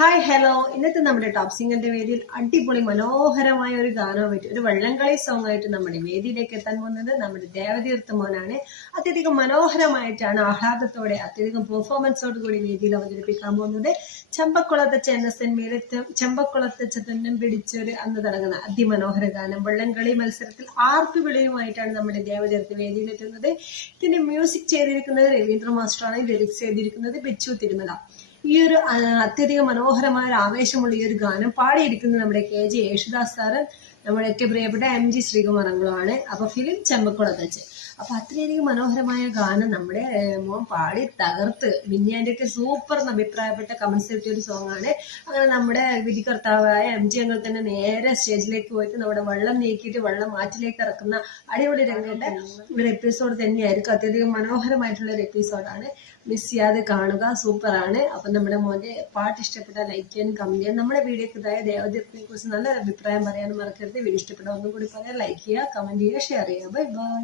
Hi hello. ഇന്നത്തെ നമ്മുടെ top സിംഗറിന്റെ വേദിയിൽ അടിപൊളി മനോഹരമായ ഒരു ഗാനവുമായിട്ട് ഒരു വള്ളംകളി സോങ് ആയിട്ട് നമ്മുടെ വേദിയിലേക്ക് എത്താൻ പോകുന്നത് നമ്മുടെ ദേവതീർത്ത് മോനാണ്. അത്യധികം മനോഹരമായിട്ടാണ് ആഹ്ലാദത്തോടെ അത്യധികം പെർഫോമൻസോട് കൂടി വേദിയിൽ അവതരിപ്പിക്കാൻ പോകുന്നത്. ചെമ്പക്കുളത്തച്ച എന്ന സിനിമയിലെ ചെമ്പക്കുളത്തച്ച തുന്നം പിടിച്ചൊരു അന്ന് തുടങ്ങുന്ന അതിമനോഹര ഗാനം വള്ളംകളി മത്സരത്തിൽ ആർപ്പ് വിളിയുമായിട്ടാണ് നമ്മുടെ ദേവതീർത്ത് വേദിയിലെത്തുന്നത്. ഇതിന്റെ മ്യൂസിക് ചെയ്തിരിക്കുന്നത് രവീന്ദ്ര മാസ്റ്ററാണ്. ലിറിക്സ് ചെയ്തിരിക്കുന്നത് ബിച്ചു തിരുമല. ഈ ഒരു അത്യധികം മനോഹരമായ ആവേശമുള്ള ഈ ഒരു ഗാനം പാടിയിരിക്കുന്നത് നമ്മുടെ KG യേശുദാസ് സാറ്, നമ്മുടെയൊക്കെ പ്രിയപ്പെട്ട MG ശ്രീകുമാരങ്ങളുമാണ്. അപ്പൊ ഫിലിം ചെമ്പക്കുളത്തച്ച്. അപ്പൊ അത്രയധികം മനോഹരമായ ഗാനം നമ്മുടെ മോൻ പാടി തകർത്ത് മിന്നിയാന്റെ ഒക്കെ സൂപ്പർ എന്ന് അഭിപ്രായപ്പെട്ട കമന്റ്സ് കിട്ടിയ ഒരു സോങ് ആണ്. അങ്ങനെ നമ്മുടെ വിധികർത്താവായ MG ഞങ്ങൾ തന്നെ നേരെ സ്റ്റേജിലേക്ക് പോയിട്ട് നമ്മുടെ വെള്ളം നീക്കിയിട്ട് വെള്ളം മാറ്റിലേക്ക് ഇറക്കുന്ന അടിപൊളി രംഗത്തെ ഒരു എപ്പിസോഡ് തന്നെയായിരിക്കും. അത്യധികം മനോഹരമായിട്ടുള്ള ഒരു എപ്പിസോഡാണ്. മിസ് ചെയ്യാതെ കാണുക, സൂപ്പറാണ്. അപ്പൊ നമ്മുടെ മോന്റെ പാട്ട് ഇഷ്ടപ്പെട്ട ലൈക്ക് ചെയ്യാനും കമന്റ് ചെയ്യാനും നമ്മുടെ വീഡിയോക്ക് ഇതായ ദേവദീർത്തിനെ കുറിച്ച് നല്ലൊരു അഭിപ്രായം പറയാനും മറക്കരുത്. വീഡിയോ ഇഷ്ടപ്പെട്ട ഒന്നും കൂടി പറയാം, ലൈക്ക് ചെയ്യുക, കമന്റ് ചെയ്യുക, ഷെയർ ചെയ്യുക. Bye bye.